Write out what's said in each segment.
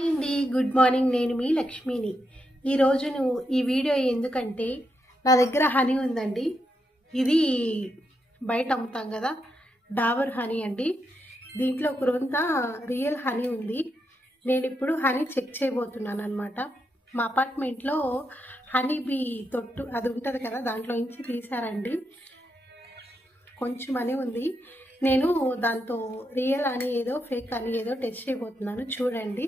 అండి good morning. నేను మీ లక్ష్మిని. ఈరోజు ఈ వీడియో ఎందుకంటే నా దగ్గర హనీ ఉందండి. ఇది బయట అమ్ముతాం కదా, డాబర్ హనీ అండి. దీంట్లో కొంత రియల్ హనీ ఉంది. నేను ఇప్పుడు హనీ చెక్ చేయబోతున్నాను అనమాట. మా అపార్ట్మెంట్లో హనీ బీ తొట్టు అది ఉంటుంది కదా, దాంట్లో నుంచి తీసారండి. కొంచెం హనీ ఉంది. నేను దాంతో రియల్ హనీ ఏదో ఫేక్ హనీ ఏదో టెస్ట్ చేయబోతున్నాను. చూడండి,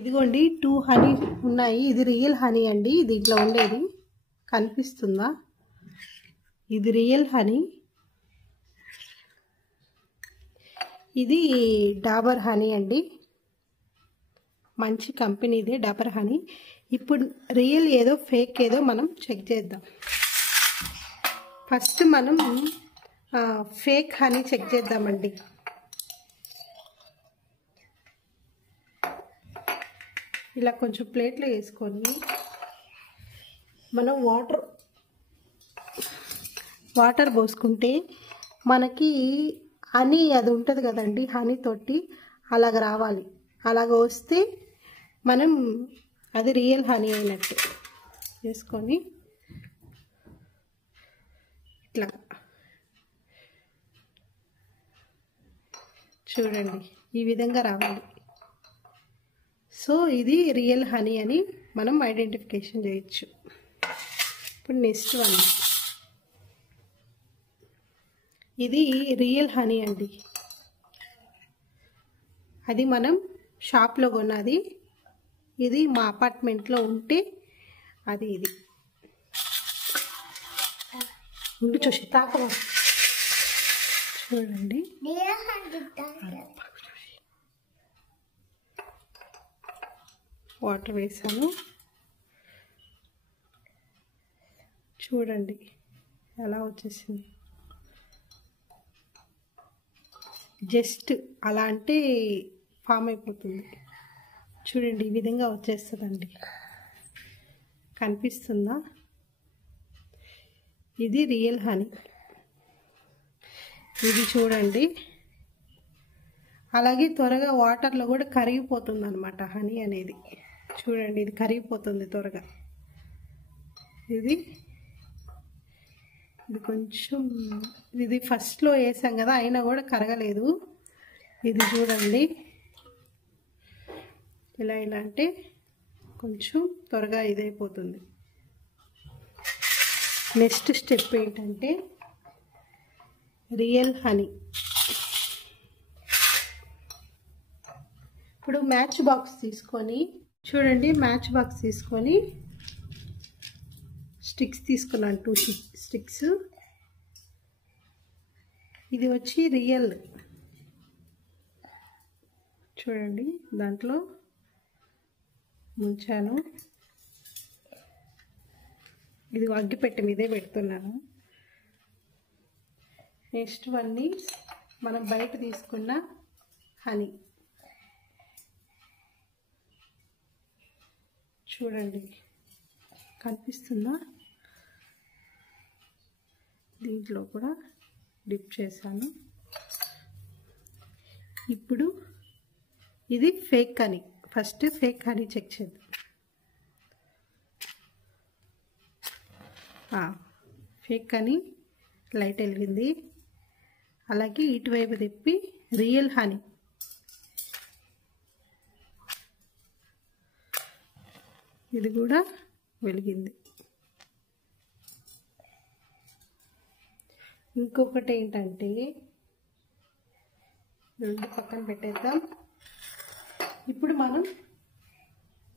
ఇదిగోండి 2 హనీ ఉన్నాయి. ఇది రియల్ హనీ అండి. దీంట్లో ఉండేది కనిపిస్తుందా? ఇది రియల్ హనీ. ఇది డాబర్ హనీ అండి. మంచి కంపెనీదే డాబర్ హనీ. ఇప్పుడు రియల్ ఏదో ఫేక్ ఏదో మనం చెక్ చేద్దాం. ఫస్ట్ మనం ఫేక్ హనీ చెక్ చేద్దామండి. ఇలా కొంచెం ప్లేట్లో వేసుకొని మనం వాటర్ పోసుకుంటే మనకి హనీ అది ఉంటుంది కదండి, హనీ తోటి అలాగ రావాలి. అలాగ వస్తే మనం అది రియల్ హనీ అయినట్టు. వేసుకొని ఇట్లా చూడండి, ఈ విధంగా రావాలి. సో ఇది రియల్ హనీ అని మనం ఐడెంటిఫికేషన్ చేయొచ్చు. ఇప్పుడు నెక్స్ట్ వన్, ఇది రియల్ హనీ అండి. అది మనం షాప్లో కొన్నది. ఇది మా అపార్ట్మెంట్లో ఉంటే అది ఇది ఉండి చూసి తాకమా చూడండి. వాటర్ వేసాను, చూడండి ఎలా వచ్చేసింది. జస్ట్ అలా అంటే ఫామ్ అయిపోతుంది. చూడండి, ఈ విధంగా వచ్చేస్తుందండి. కనిపిస్తుందా? ఇది రియల్ హనీ. ఇది చూడండి, అలాగే త్వరగా వాటర్లో కూడా కరిగిపోతుంది అనమాట హనీ అనేది. చూడండి, ఇది కరిగిపోతుంది త్వరగా. ఇది కొంచెం ఇది ఫస్ట్లో వేసాం కదా, అయినా కూడా కరగలేదు. ఇది చూడండి, ఇలా అంటే కొంచెం త్వరగా ఇదైపోతుంది. నెక్స్ట్ స్టెప్ ఏంటంటే రియల్ హనీ. ఇప్పుడు మ్యాచ్ బాక్స్ తీసుకొని చూడండి, మ్యాచ్ బాక్స్ తీసుకొని స్టిక్స్ తీసుకున్నాను, 2 స్టిక్స్. ఇది వచ్చి రియల్. చూడండి, దాంట్లో ముంచాను. ఇది అగ్గిపెట్టె మీదే పెడుతున్నాను. నెక్స్ట్ వన్ని మనం బయట తీసుకున్న హనీ. చూడండి, కనిపిస్తుందా? దీంట్లో కూడా డిప్ చేశాను. ఇప్పుడు ఇది fake honey. First fake honey check చేద్దాం. ఫేక్ హనీ లైట్ వెలిగింది. అలాగే ఇటువైపు తిప్పి రియల్ హనీ. ఇది కూడా వెలిగింది. ఇంకొకటి ఏంటంటే, రెండు పక్కన పెట్టేద్దాం. ఇప్పుడు మనం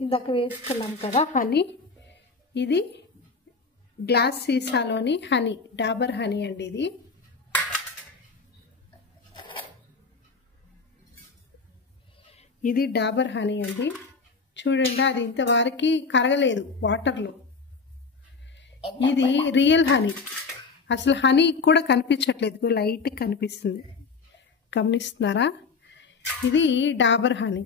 ఇందాక వేసుకున్నాం కదా హనీ, ఇది గ్లాస్ సీసాలోని హనీ, డాబర్ హనీ అండి. ఇది డాబర్ హనీ అండి. చూడండి, అది ఇంతవరకు కరగలేదు వాటర్లో. ఇది రియల్ హనీ. అసలు హనీ కూడా కనిపించట్లేదు, లైట్ కనిపిస్తుంది. గమనిస్తున్నారా? ఇది డాబర్ హనీ.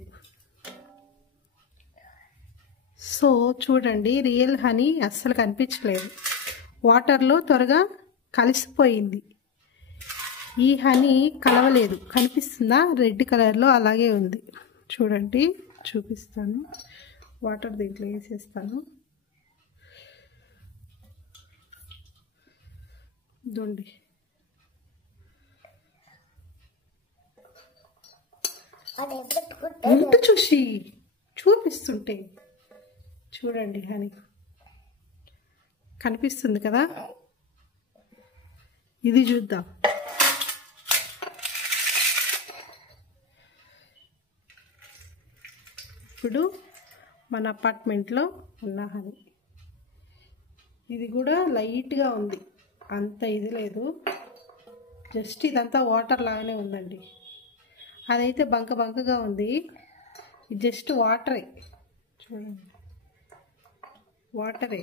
సో చూడండి, రియల్ హనీ అస్సలు కనిపించలేదు, వాటర్లో త్వరగా కలిసిపోయింది. ఈ హనీ కలవలేదు. కనిపిస్తుందా? రెడ్ కలర్లో అలాగే ఉంది. చూడండి, చూపిస్తాను. వాటర్ దీంట్లో వేసేస్తాను. ఇదండి, ఉంటు చూసి చూపిస్తుంటే చూడండి, హనీ కనిపిస్తుంది కదా. ఇది చూద్దాం. ఇప్పుడు మన అపార్ట్మెంట్లో ఉన్న హనీ, ఇది కూడా లైట్గా ఉంది, అంత ఇది లేదు. జస్ట్ ఇదంతా వాటర్ లాగానే ఉందండి. అదైతే బంక బంకగా ఉంది. ఇది జస్ట్ వాటరే. చూడండి, వాటరే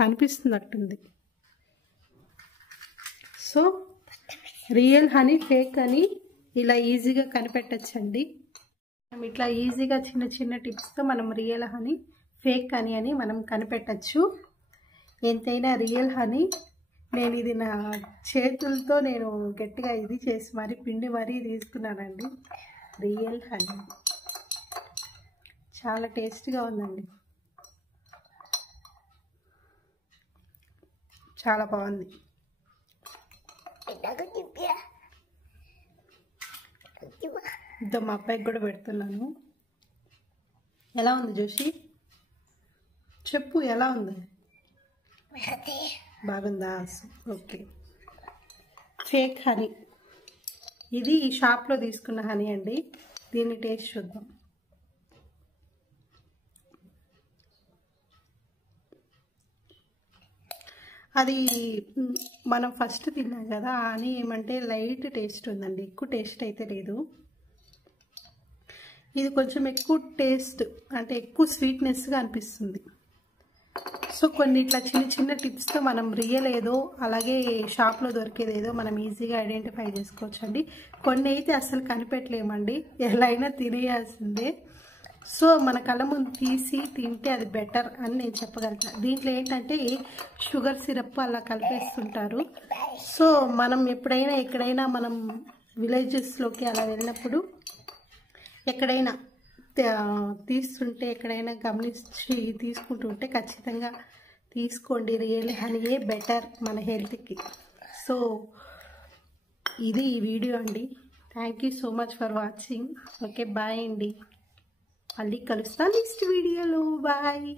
కనిపిస్తున్నట్టుంది. సో రియల్ హనీ ఫేక్ అని ఇలా ఈజీగా కనిపెట్టచ్చండి. మనం ఇట్లా ఈజీగా చిన్న చిన్న టిప్స్తో మనం రియల్ హనీ ఫేక్ హనీ అని మనం కనిపెట్టచ్చు. ఎంతైనా రియల్ హనీ. నేను ఇది నా చేతులతో నేను గట్టిగా ఇది చేసి మరీ పిండి మరీ తీసుకున్నానండి. రియల్ హనీ చాలా టేస్ట్గా ఉందండి, చాలా బాగుంది. ఇద్దో మా అబ్బాయికి కూడా పెడుతున్నాను. ఎలా ఉంది జోషి? చెప్పు, ఎలా ఉంది? బాగుందా? ఓకే. ఫేక్ హనీ, ఇది ఈ షాప్లో తీసుకున్న హనీ అండి. దీన్ని టేస్ట్ చూద్దాం. అది మనం ఫస్ట్ తిన్నాం కదా, హనీ ఏమంటే లైట్ టేస్ట్ ఉందండి, ఎక్కువ టేస్ట్ అయితే లేదు. ఇది కొంచెం ఎక్కువ టేస్ట్ అంటే ఎక్కువ స్వీట్నెస్గా అనిపిస్తుంది. సో కొన్ని ఇట్లా చిన్న చిన్న టిప్స్తో మనం రియల్ ఏదో అలాగే షాప్లో దొరికేది ఏదో మనం ఈజీగా ఐడెంటిఫై చేసుకోవచ్చు అండి. కొన్ని అయితే అసలు కనిపెట్టలేమండి, ఎలా అయినా తినేయాల్సిందే. సో మన కళ్ళ ముందు తీసి తింటే అది బెటర్ అని నేను చెప్పగలుగుతాను. దీంట్లో ఏంటంటే షుగర్ సిరప్ అలా కలిపేస్తుంటారు. సో మనం ఎప్పుడైనా ఎక్కడైనా మనం విలేజెస్లోకి అలా వెళ్ళినప్పుడు ఎక్కడైనా తీస్తుంటే ఎక్కడైనా గమనించి తీసుకుంటుంటే ఖచ్చితంగా తీసుకోండి. రియల్ హనీయే బెటర్ మన హెల్త్కి. సో ఇది ఈ వీడియో అండి. Thank you so much for watching. Okay, bye అండి. మళ్ళీ కలుస్తాను నెక్స్ట్ వీడియోలో. బాయ్.